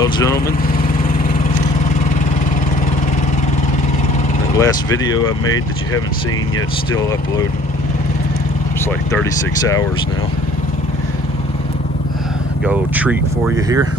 Well, gentlemen, that last video I made that you haven't seen yet, still uploading. It's like 36 hours now. Got a little treat for you here.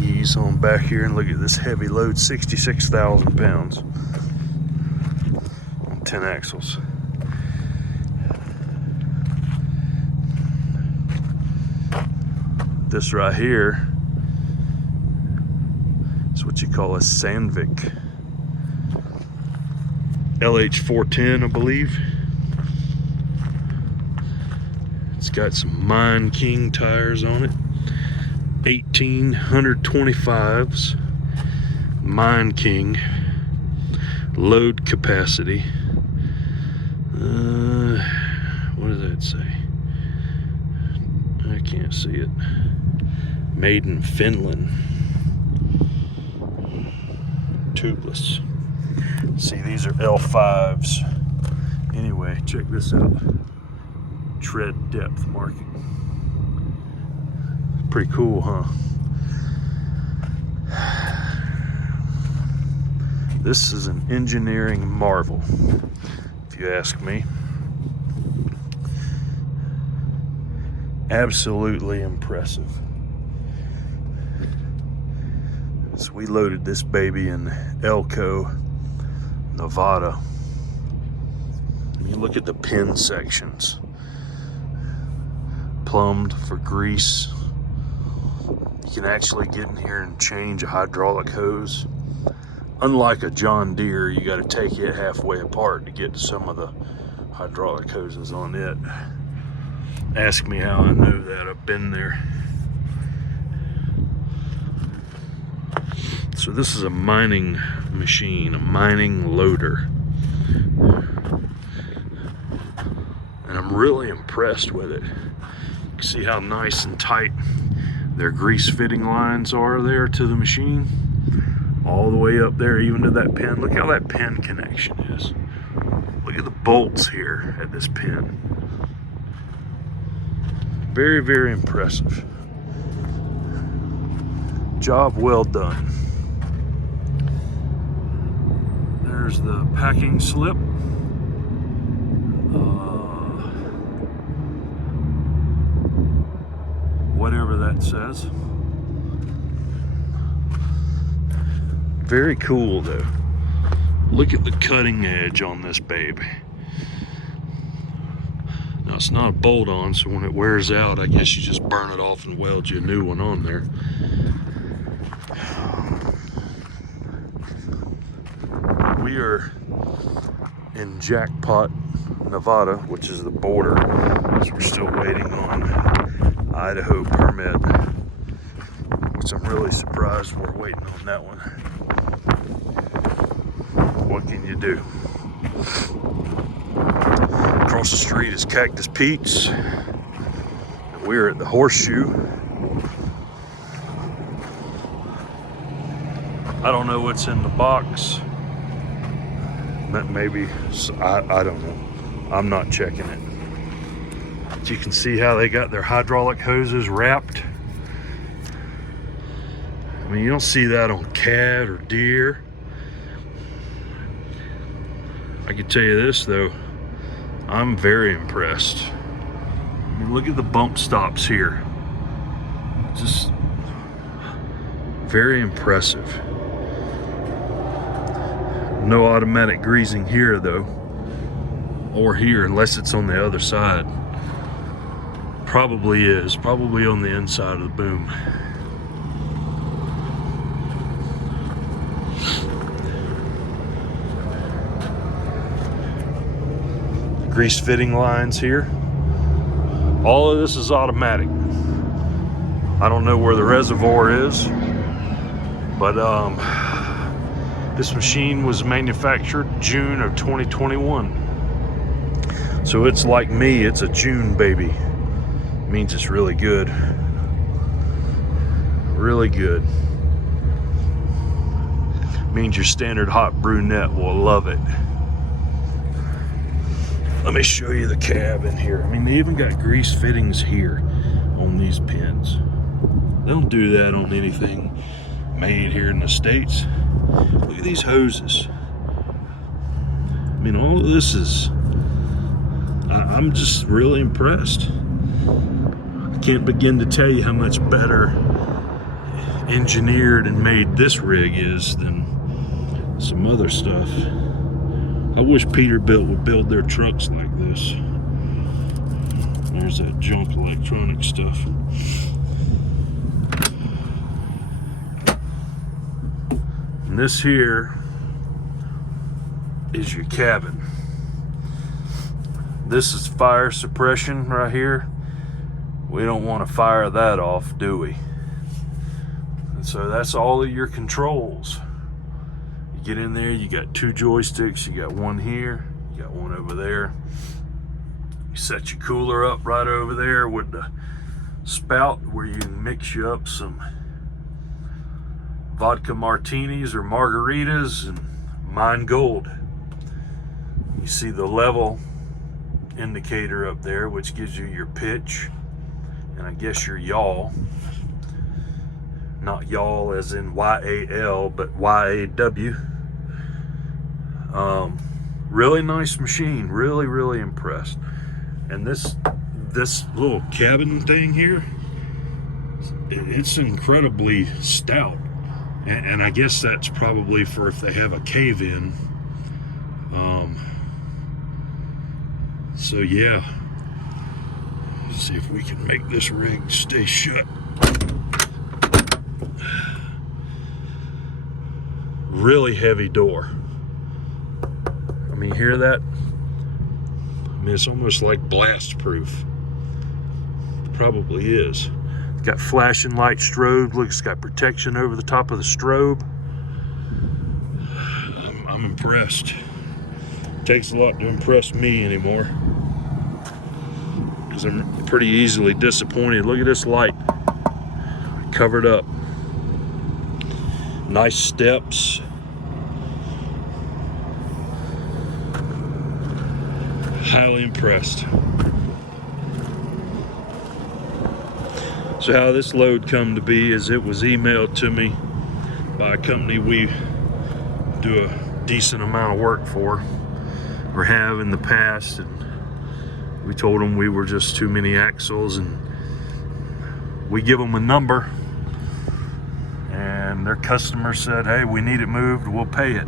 Ease on back here and look at this heavy load, 66,000 pounds on 10 axles. This right here is what you call a Sandvik LH410, I believe. It's got some Mine King tires on it, 1825s, Mine King, load capacity. What does that say? I can't see it. Made in Finland. Tubeless. See, these are L5s. Anyway, check this out. Tread depth marking. Pretty cool, huh? This is an engineering marvel, if you ask me. Absolutely impressive. So we loaded this baby in Elko, Nevada. You look at the pin sections. Plumbed for grease. You can actually get in here and change a hydraulic hose. Unlike a John Deere, you got to take it halfway apart to get to some of the hydraulic hoses on it. Ask me how I know that. I've been there. So this is a mining machine, a mining loader. And I'm really impressed with it. You can see how nice and tight their grease fitting lines are there to the machine. All the way up there, even to that pin. Look how that pin connection is. Look at the bolts here at this pin. Very, very impressive. Job well done. There's the packing slip. Whatever that says. Very cool though. Look at the cutting edge on this baby. Now it's not a bolt on, so when it wears out, I guess you just burn it off and weld you a new one on there. We are in Jackpot, Nevada, which is the border, so we're still waiting on Idaho permit, which I'm really surprised we're waiting on that one. What can you do? Across the street is Cactus Pete's. We're at the Horseshoe. I don't know what's in the box. Maybe, I don't know. I'm not checking it. But you can see how they got their hydraulic hoses wrapped. I mean, you don't see that on Cat or Deere. I can tell you this though, I'm very impressed. I mean, look at the bump stops here. Just very impressive. No automatic greasing here though, or here, unless it's on the other side. Probably is, probably on the inside of the boom. Grease fitting lines here. All of this is automatic. I don't know where the reservoir is, but this machine was manufactured June of 2021. So it's like me, it's a June baby. It means it's really good. Really good. It means your standard hot brunette will love it. Let me show you the cab in here. I mean, they even got grease fittings here on these pins. They don't do that on anything made here in the States. Look at these hoses. I mean, all of this is, I'm just really impressed. I can't begin to tell you how much better engineered and made this rig is than some other stuff. I wish Peterbilt would build their trucks like this. There's that junk electronic stuff. And this here is your cabin. This is fire suppression right here. We don't want to fire that off, do we? And so that's all of your controls. You get in there, you got 2 joysticks, you got one here, you got one over there. You set your cooler up right over there with the spout where you can mix you up some vodka martinis or margaritas and mine gold. You see the level indicator up there, which gives you your pitch and I guess your yaw. Not yaw as in Y-A-L, but Y-A-W. Really nice machine. Really, really impressed. And this little cabin thing here, it's incredibly stout. And I guess that's probably for if they have a cave-in. So yeah, let's see if we can make this rig stay shut. Really heavy door. I mean, hear that? I mean, it's almost like blast proof. It probably is. It's got flashing light strobe. Look, it's got protection over the top of the strobe. I'm impressed. Takes a lot to impress me anymore, because I'm pretty easily disappointed. Look at this light, covered up. Nice steps. Highly impressed. So how this load come to be is it was emailed to me by a company we do a decent amount of work for, or have in the past, and we told them we were just too many axles, and we give them a number, and their customer said, hey, we need it moved, we'll pay it.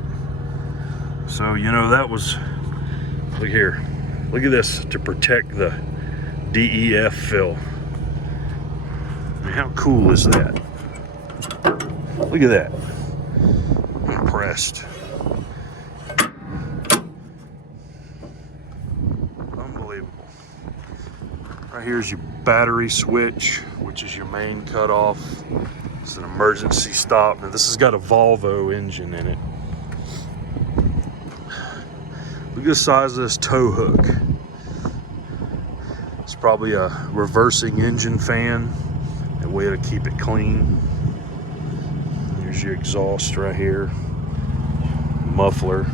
So, you know, that was, look here, look at this, to protect the DEF fill. I mean, how cool is that? Look at that. I'm impressed. Unbelievable. Right here's your battery switch, which is your main cutoff. It's an emergency stop. Now this has got a Volvo engine in it. Look at the size of this tow hook. It's probably a reversing engine fan, a way to keep it clean. Here's your exhaust right here, muffler.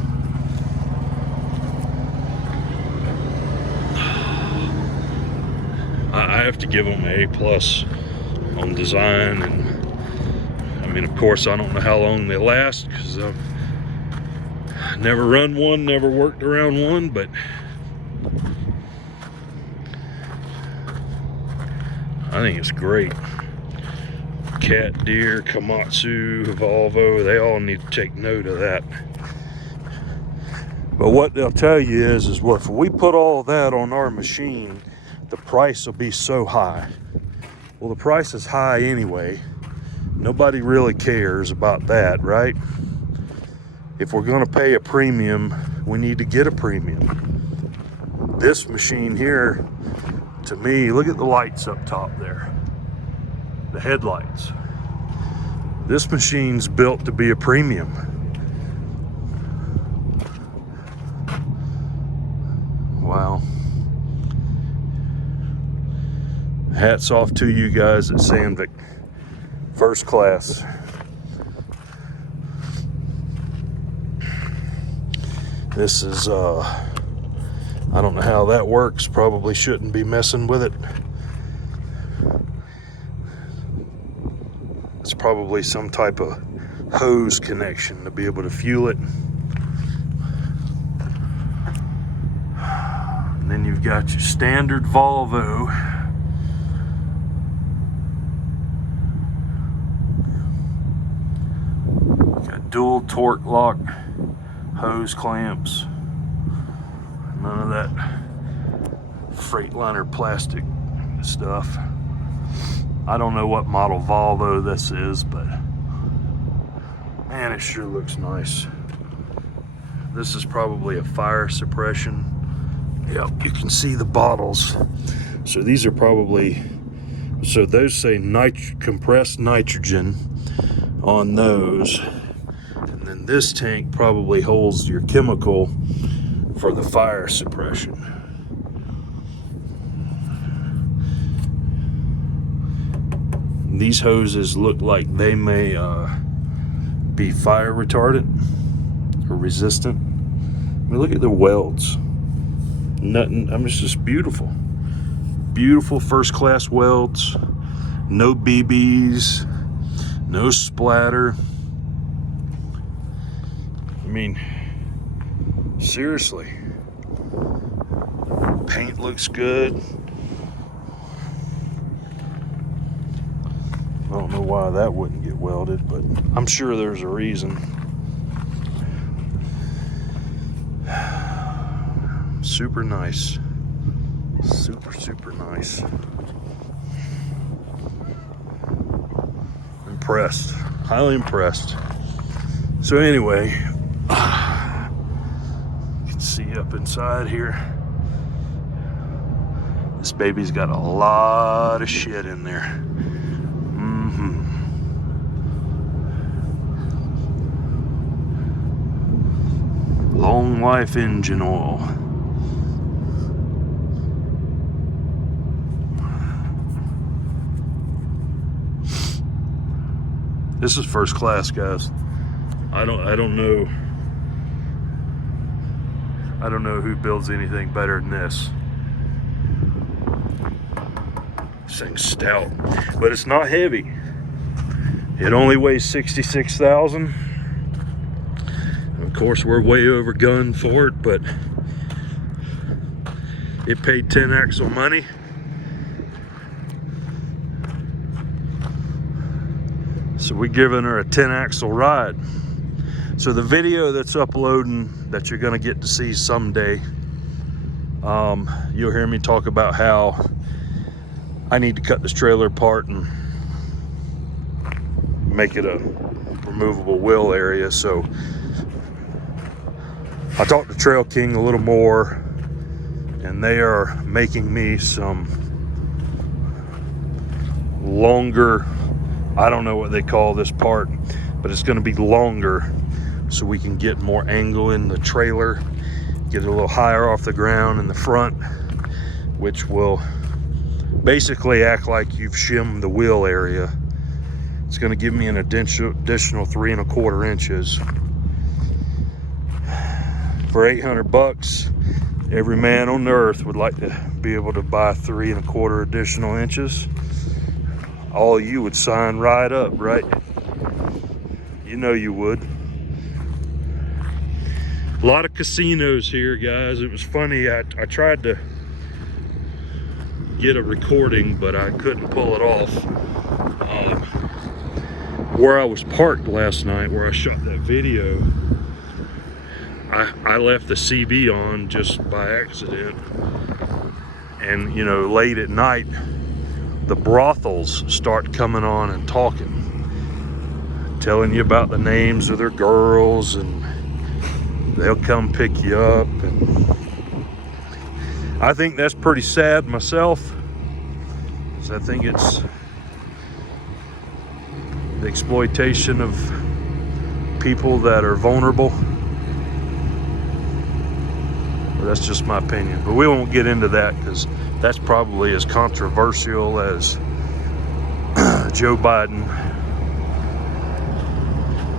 I have to give them an A+ on design, and I mean, of course, I don't know how long they last, because I've never run one, never worked around one, but I think it's great. Cat, Deere, Komatsu, Volvo, they all need to take note of that. But what they'll tell you is well, if we put all of that on our machine, the price will be so high. Well, the price is high anyway. Nobody really cares about that, right? If we're going to pay a premium, we need to get a premium. This machine here, to me, look at the lights up top there. The headlights. This machine's built to be a premium. Wow. Hats off to you guys at Sandvik. First class. This is, I I don't know how that works. Probably shouldn't be messing with it. It's probably some type of hose connection to be able to fuel it. And then you've got your standard Volvo. Got dual torque lock hose clamps. None of that Freightliner plastic stuff. I don't know what model Volvo this is, but man, it sure looks nice. This is probably a fire suppression. Yep, you can see the bottles. So these are probably, so those say compressed nitrogen on those. And then this tank probably holds your chemical for the fire suppression. These hoses look like they may be fire retardant or resistant. I mean, look at the welds. Nothing, I mean, it's just beautiful. Beautiful first class welds. No BBs, no splatter. I mean, seriously. Paint looks good. I don't know why that wouldn't get welded, but I'm sure there's a reason. Super nice. Super nice. Impressed. Highly impressed. So anyway, you can see up inside here. This baby's got a lot of shit in there. Long life engine oil. This is first class, guys. I don't know who builds anything better than this. This thing's stout, but it's not heavy. It only weighs 66,000. Of course, we're way overgunned for it, but it paid 10 axle money. So we're giving her a 10 axle ride. So the video that's uploading that you're gonna get to see someday, you'll hear me talk about how I need to cut this trailer apart and make it a removable wheel area. So I talked to Trail King a little more, and they are making me some longer, I don't know what they call this part, but it's going to be longer so we can get more angle in the trailer, get it a little higher off the ground in the front, which will basically act like you've shimmed the wheel area. It's going to give me an additional 3¼ inches. For 800 bucks, every man on earth would like to be able to buy 3¼ additional inches. All you would sign right up, right? You know you would. A lot of casinos here, guys. It was funny, I tried to get a recording, but I couldn't pull it off. Where I was parked last night, where I shot that video, I left the CB on just by accident. And, you know, late at night, the brothels start coming on and talking, telling you about the names of their girls, and they'll come pick you up. And I think that's pretty sad myself, because I think it's the exploitation of people that are vulnerable. But that's just my opinion. But we won't get into that, because that's probably as controversial as Joe Biden.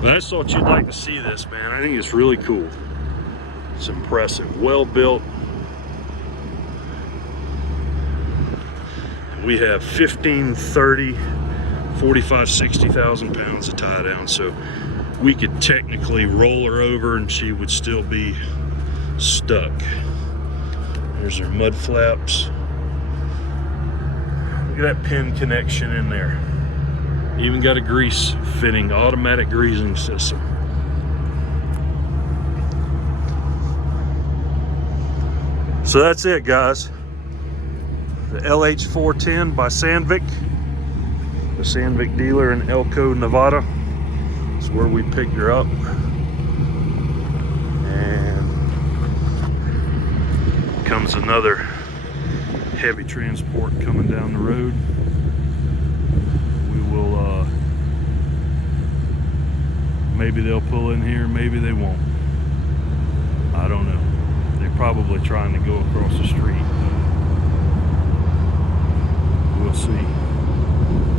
But I thought you'd like to see this, man. I think it's really cool. It's impressive. Well built. We have 15, 30, 45, 60,000 pounds of tie down. So we could technically roll her over and she would still be stuck. There's her mud flaps. Look at that pin connection in there. Even got a grease fitting, automatic greasing system. So that's it, guys. The LH410 by Sandvik, the Sandvik dealer in Elko, Nevada. That's where we picked her up. And comes another heavy transport coming down the road. We will, maybe they'll pull in here, maybe they won't. I don't know. They're probably trying to go across the street. We'll see.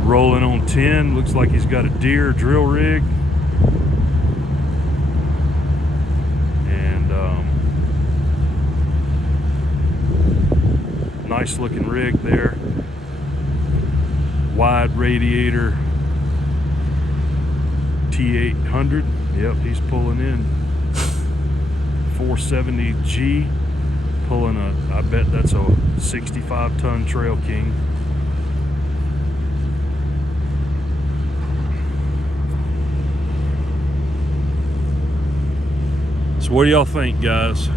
Rolling on 10, looks like he's got a Deere drill rig. And nice looking rig there. Wide radiator T800. Yep, he's pulling in. 470G, pulling a, I bet that's a 65-ton Trail King. So what do y'all think, guys?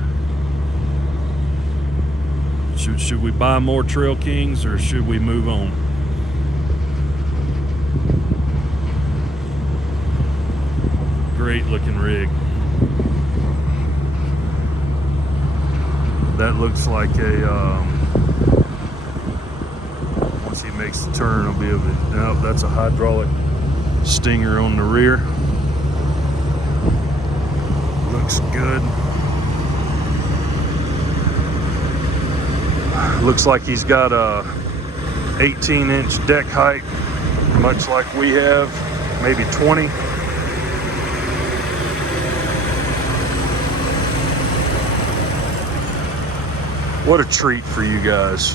Should we buy more Trail Kings or should we move on? Great looking rig. That looks like a, once he makes the turn, he'll be able to, nope, that's a hydraulic stinger on the rear. Looks good. Looks like he's got a 18-inch deck height, much like we have, maybe 20. What a treat for you guys.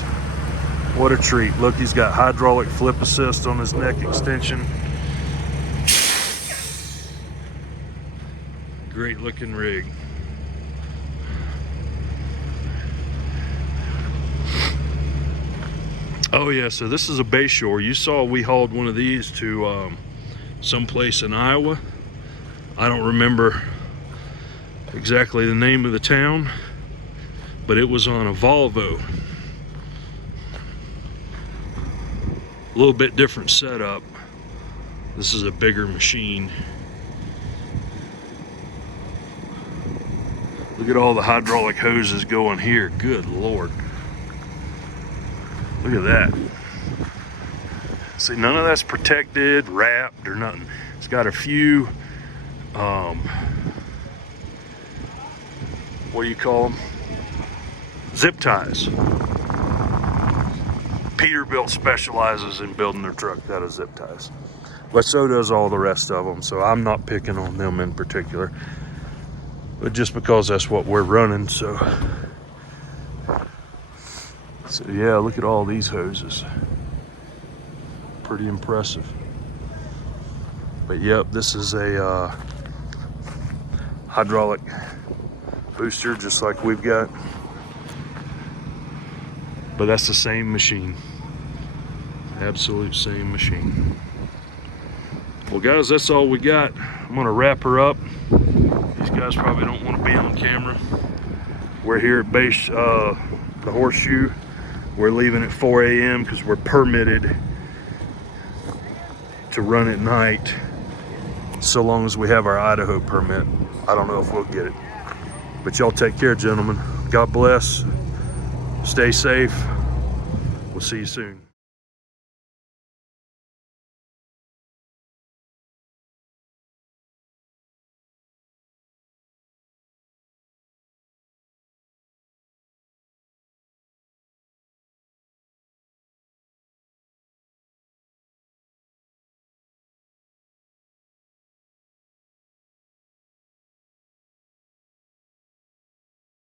What a treat. Look, he's got hydraulic flip assist on his neck extension. Great looking rig. Oh yeah, so this is a Bayshore. You saw we hauled one of these to someplace in Iowa. I don't remember exactly the name of the town, but it was on a Volvo. A little bit different setup. This is a bigger machine. Look at all the hydraulic hoses going here. Good Lord. Look at that. See, none of that's protected, wrapped, or nothing. It's got a few, what do you call them? Zip ties. Peterbilt specializes in building their truck out of zip ties. But so does all the rest of them, so I'm not picking on them in particular. But just because that's what we're running, so yeah, look at all these hoses. Pretty impressive. But yep, this is a hydraulic booster just like we've got. But that's the same machine. Absolute same machine. Well guys, that's all we got. I'm gonna wrap her up. These guys probably don't want to be on camera. We're here at base, the Horseshoe. We're leaving at 4 a.m. because we're permitted to run at night so long as we have our Idaho permit. I don't know if we'll get it. But y'all take care, gentlemen. God bless. Stay safe. We'll see you soon.